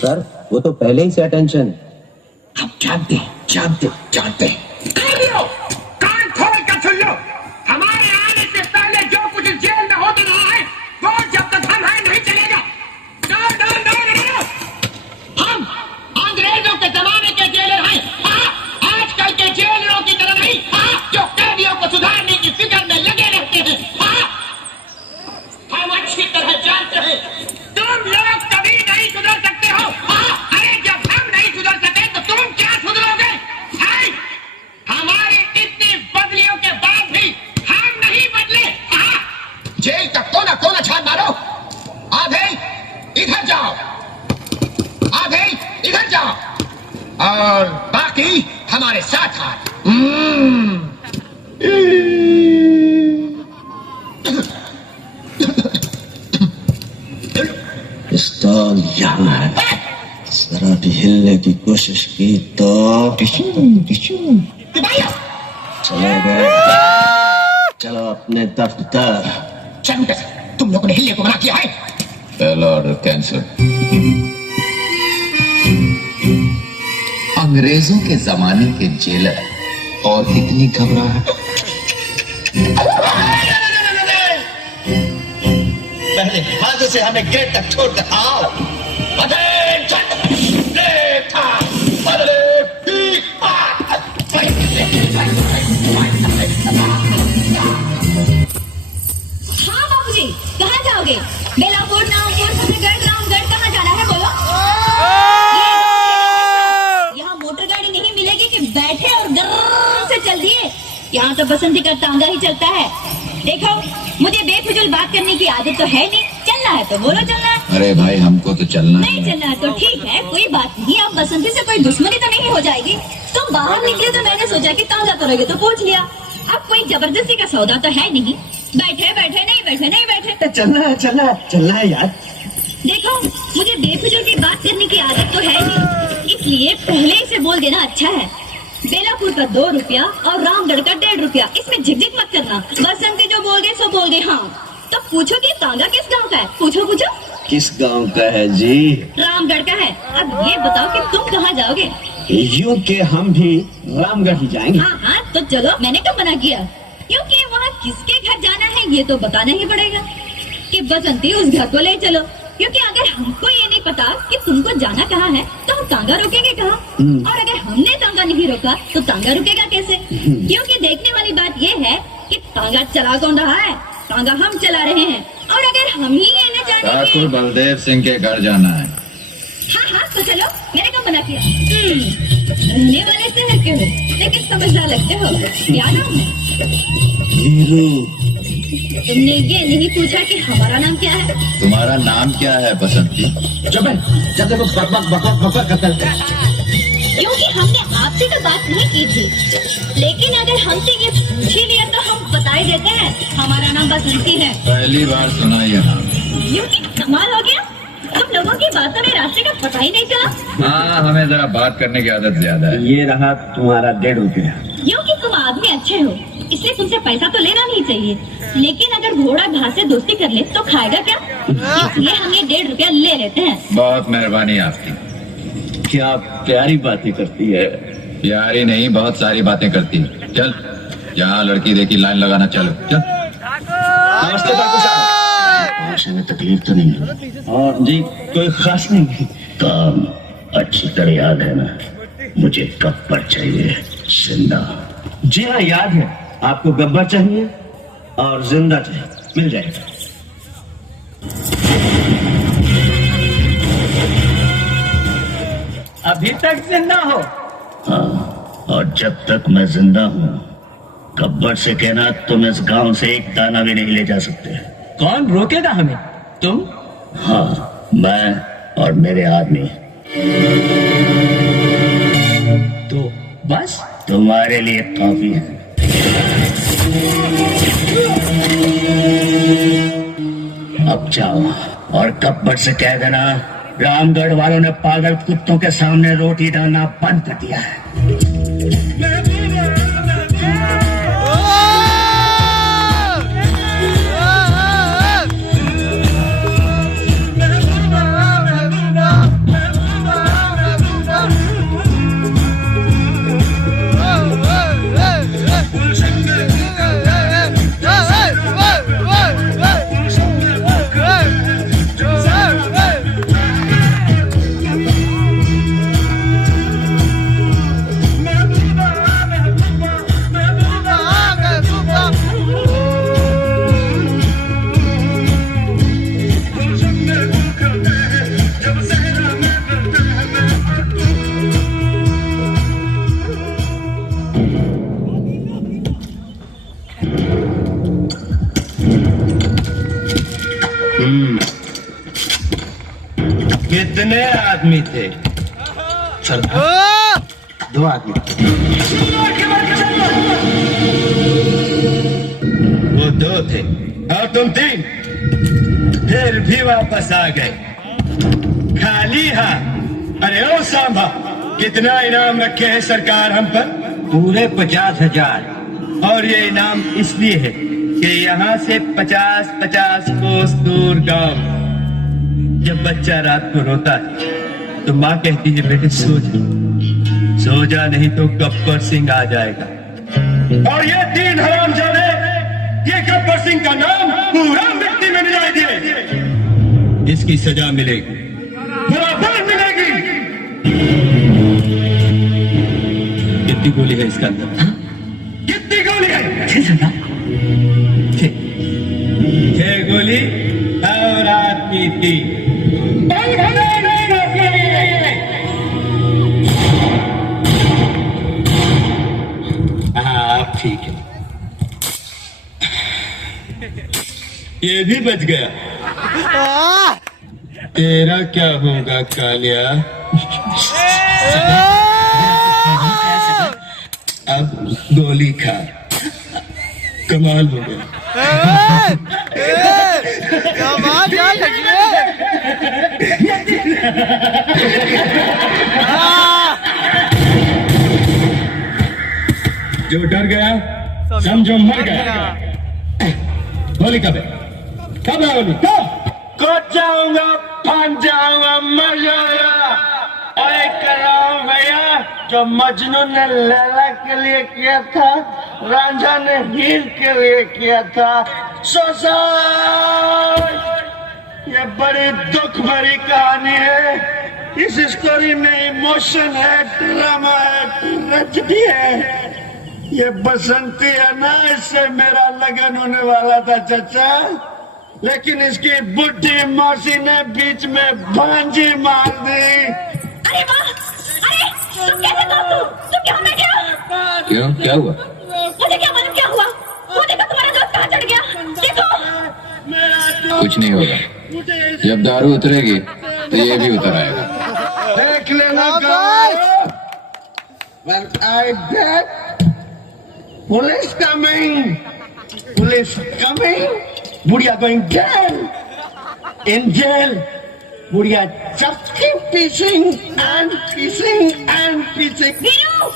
Sir वो तो पहले ही से अटेंशन। आप जानते जानते कान खोल कर सुन लो। हमारे आने से पहले जो कुछ जेल में होता रहा है वो जब तक हम हैं नहीं चलेगा। हम अंग्रेजों के जमाने के जेलर हैं, आजकल के जेलरों की तरह नहीं, जो कैदियों को सुधारने की फिक्र में लगे रहते हैं। हम अच्छी तरह जानते हैं तुम लोग कभी नहीं सुधर सकते हो। अरे जब हम नहीं सुधर सके तो तुम क्या सुधरोगे? हमारे इतनी बदलियों के बाद भी हम नहीं बदले। जेल का कोना कोना छान मारो। आधे इधर जाओ, आधे इधर जाओ और बाकी हमारे साथ आओ। पिस्तौल यहाँ है, जरा भी हिलने की कोशिश की तो चले गए। चलो अपने दफ्तर। चलो तुम लोगों ने हिलने को मना किया है। पहला ऑर्डर कैंसिल। अंग्रेजों के जमाने के जेलर और इतनी घबराहट। पहले हाथ से हमें गेट तक छोड़कर आओ। हाँ बाबूजी, कहाँ जाओगे? बेलापुर, नामपुर, फतेहगढ़, रामगढ़, कहाँ जाना है बोलो? यहाँ मोटर गाड़ी नहीं मिलेगी कि बैठे और गर्र से चल दिए। यहाँ तो बसंती का तांगा ही चलता है। देखो मुझे बेफिजूल बात करने की आदत तो है नहीं। चलना है तो बोलो चलना है। अरे भाई हमको तो चलना है। नहीं चलना है तो ठीक है, कोई बात नहीं। अब बसंती से कोई दुश्मनी तो नहीं हो जाएगी। तुम बाहर निकले तो मैंने सोचा कि तांगा करोगे तो पूछ लिया। अब कोई जबरदस्ती का सौदा तो है नहीं। बैठे बैठे नहीं बैठे। चलना है यार। देखो मुझे बेफिजूल की बात करने की आदत तो है नहीं, इसलिए पहले ही से बोल देना अच्छा है। बेलापुर का 2 रुपया और रामगढ़ का 1.5 रुपया, इसमें झिकझिक मत करना। बसंती जो बोल गए सो बोल गए। हाँ तो पूछो कि तांगा किस गांव का है? पूछो। किस गांव का है जी? रामगढ़ का है। अब ये बताओ कि तुम कहाँ जाओगे? यूं के हम भी रामगढ़ ही जाएंगे। हाँ तो चलो, मैंने कब मना किया? क्योंकि वहाँ किसके घर जाना है ये तो बताना ही पड़ेगा कि बसंती उस घर को ले चलो। क्योंकि अगर हमको ये नहीं पता कि तुमको जाना कहाँ है तो हम तांगा रोकेंगे कहाँ? और अगर हमने तांगा नहीं रोका तो तांगा रुकेगा कैसे? क्योंकि देखने वाली बात ये है कि तांगा चला कौन रहा है? तांगा हम चला रहे हैं। और अगर हम ही ये न जाने ठाकुर बलदेव सिंह के घर जाना है। हाँ तो चलो, मैंने कब मना किया? रहने वाले शहर के हो लेकिन समझदार लगते हो। क्या नाम है? तुमने ये नहीं पूछा कि हमारा नाम क्या है? तुम्हारा नाम क्या है बसंती? जब देखो बकवास करता है। क्योंकि हमने आपसे तो बात नहीं की थी, लेकिन अगर हमसे ये पूछ ही लिया तो हम बता ही देते हैं हमारा नाम बसंती है। पहली बार सुना ये नाम। क्योंकि कमाल हो गया, तुम लोगों की बातों में रास्ते का पता ही नहीं चला। हाँ हमें जरा बात करने की आदत ज्यादा है। ये रहा तुम्हारा 1.5 रुपया। क्योंकि तुम आदमी अच्छे हो इसलिए तुमसे पैसा तो लेना नहीं चाहिए, लेकिन अगर घोड़ा घास से दोस्ती कर ले तो खाएगा क्या? इसलिए हम ये 1.5 रुपया ले लेते हैं। बहुत मेहरबानी आपकी। क्या प्यारी बातें करती है। प्यारी नहीं, बहुत सारी बातें करती है। चल यहाँ लड़की देखी लाइन लगाना, चलो चल। नमस्ते ठाकुर साहब। भाषा में तकलीफ तो नहीं है? और जी कोई खास नहीं। काम अच्छी तरह याद है ना? मुझे गब्बर चाहिए, जिंदा। जी हाँ याद है। आपको गब्बर चाहिए और जिंदा चाहिए, मिल जाएगा। अभी तक जिंदा हो? हाँ, और जब तक मैं जिंदा हूँ गब्बर से कहना तुम इस गांव से एक दाना भी नहीं ले जा सकते। कौन रोकेगा हमें? तुम? हाँ, मैं और मेरे आदमी। तो बस तुम्हारे लिए काफी है। अब जाओ और गब्बर से कह देना रामगढ़ वालों ने पागल कुत्तों के सामने रोटी डालना बंद कर दिया है। कितने आदमी थे? सरदार, 2 आदमी। वो 2 थे और तुम 3, फिर भी वापस आ गए खाली हाथ। अरे ओ सांभा, कितना इनाम रखे हैं सरकार हम पर? पूरे 50,000। और ये इनाम इसलिए है कि यहाँ से 50-50 कोस दूर गांव जब बच्चा रात को रोता है तो माँ कहती है बेटे सो जा नहीं तो गब्बर सिंह आ जाएगा। और ये 3 हरामजादे, ये गब्बर सिंह का नाम पूरा मिट्टी में मिला दिए। इसकी सजा मिलेगी, बराबर मिलेगी। कितनी गोली है इसका अंदर? कितनी गोली है? 6 गोली और आदमी 3। हाँ ठीक है, ये भी बच गया। तेरा क्या होगा कालिया? अब गोली खा, कमाल हो गया। जो डर गया समझो मर गया। गोली कब है? कब है गोली? कब जाऊंगा, फंस जाऊंगा, मर जाऊंगा। और एक कर रहा हूं भैया, जो मजनू ने लैला के लिए किया था, रांझा ने हीर के लिए किया था। ये बड़ी दुख भरी कहानी है। इस स्टोरी में इमोशन है, ड्रामा है, ट्रेजेडी है। ये बसंती है ना, इससे मेरा लगन होने वाला था चाचा, लेकिन इसकी बुढ़ी मौसी ने बीच में भांजी मार दी। अरे वाह! अरे तुम कैसे तुम क्या मैं क्या? क्यों, क्या हुआ? मुझे क्या मालूम क्या हुआ? वो देखो तुम्हारा दोस्त कहाँ चढ़ गया। देखो कुछ नहीं होगा, जब दारू उतरेगी तो ये भी उतर आएगा। देख लेना When I dead, police coming, बुढ़िया going jail, in jail, बुढ़िया just keep pissing and pissing and pissing. Veeru!